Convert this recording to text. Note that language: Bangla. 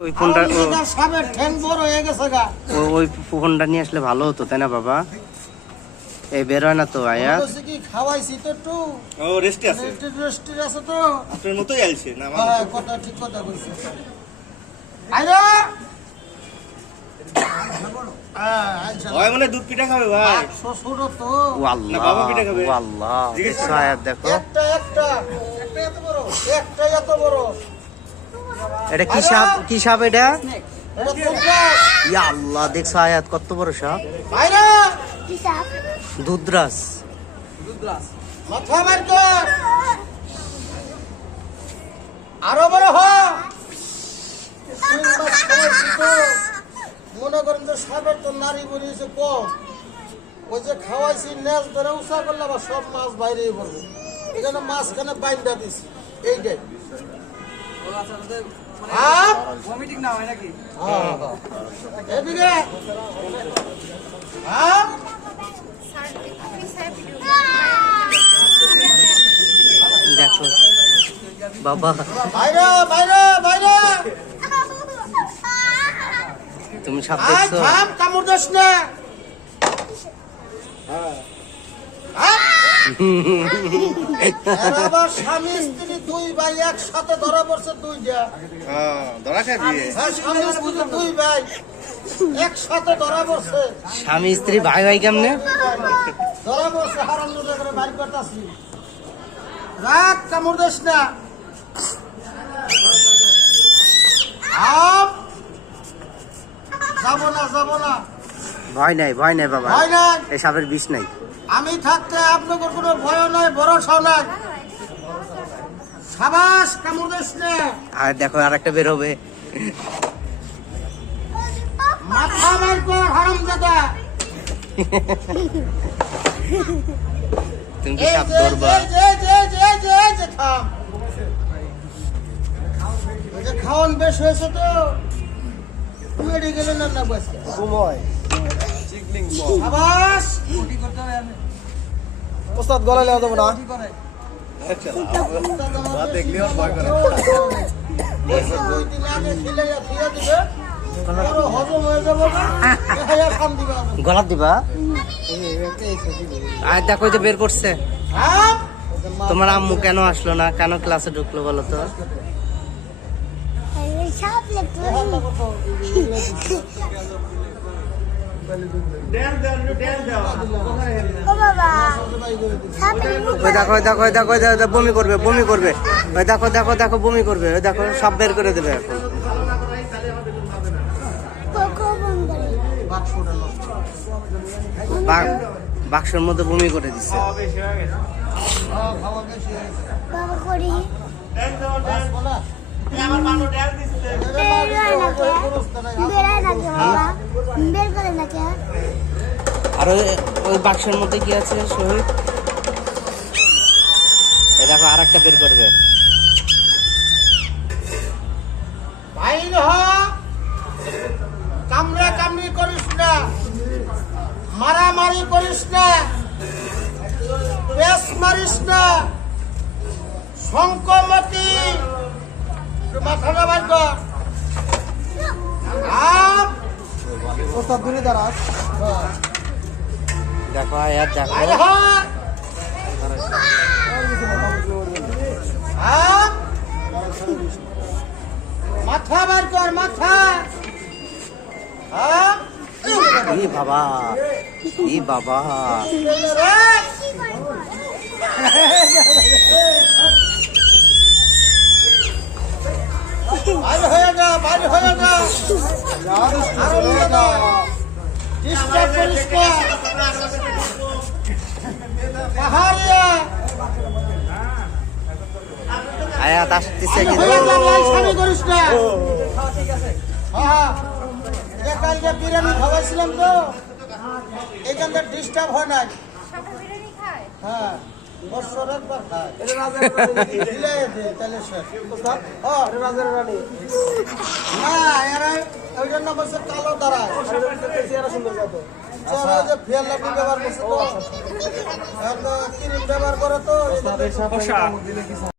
ওই ফোনটা ওই ফোনটা নিয়ে আসলে ভালো হতো তাই না বাবা? এই বের হয় না তো আয়া কি খাওয়াইছি তো একটু ও রেস্টে আছে রেস্টে আছে তো আপনার মতোই আইছে না আমার হ্যাঁ কথা ঠিক কথা কইছিস আইরা ভাই মানে দুধ পিঠা খাবে ভাই শ্বশুর তো না বাবা পিঠা খাবে আল্লাহ দেখছো আয়াত দেখো একটা এত বড় একটা এত বড় এটা কি সাপ এটা? এটা তোমরা ইয়া আল্লাহ দেখছো আয়াত কত বড় সাপ? আইরা দুধরাজ মাথা মার কর আরো বড় হ মনে করেন যে সাপের তো নারী বলিয়েছে কম ওই যে খাওয়াইছি নেজ ধরে উঁচা করলে আবার সব মাছ বাইরে পড়বে এখানে মাছখানে বাইন্দা দিছি এইটাই এদিকে দেখো বাবা বাইরে বাইরে বাইরে তুমি সাপ দেখছো? কামড় দিস না আবার স্বামী স্ত্রী দুই ভাই একসাথে ধরা পড়ছে দুইটা হ্যাঁ ধরা খাই দিয়ে স্বামী স্ত্রী দুই ভাই একসাথে ধরা পড়ছে স্বামী স্ত্রী ভাই ভাই কেমনে? ধরা পড়ছে হারাম করে বাড়ি করতেছি রাগ কামড় দিস না যাবো না ভয় নাই বাবা, ভয় নাই এই সাপের বিষ নাই। আমি থাকতে আপনাদের কোনো ভয় নাই ভরসাও নাই সাবাস কামড় দিস না আর দেখো আর একটা বের হবে মাথা বের কর হারামজাদা তুমি কি সাপ ধরবা? খাওয়ান বেশ হয়েছে তো মেডিকেলে না আবাস ওস্তাদ গলা লেওয়া যাবো না গলা দিবা? আর দেখো যে বের করছে। তোমার আম্মু কেন আসলো না, কেন ক্লাসে ঢুকলো বলো তো? দেখো বমি করবে ওই দেখো বমি করবে, ওই দেখো সব বের করে দেবে এখন। বাক্সের মধ্যে বমি করে দিচ্ছে। আর ওই বাক্সের মধ্যে কি আছে শহীদ? এই দেখো আর একটা বের করবে। কামড়ি করিস না, মারামারি করিস না, পেস মারিস না, শঙ্কমতি মাথাটা বার কর। ওস্তাদ দূরে দাঁড়াস দেখো আয়াত দেখো মাথা বার কর মাথা। ই বাবা বাইরে হয়ে যা ডিস্টার্ব করিস না। আয়াত আসতেছে স্বামী করিস না। কালকে বিরিয়ানি খাওয়াইছিলাম তো এখানটা ডিস্টার্ব হয় নাই। হ্যাঁ বছর একবার খায় তাহলে ওই জন্য বলছে কালো দাঁড়ায় ফেয়ার লাগি ব্যবহার করছে তো ক্রিম ব্যবহার করে তো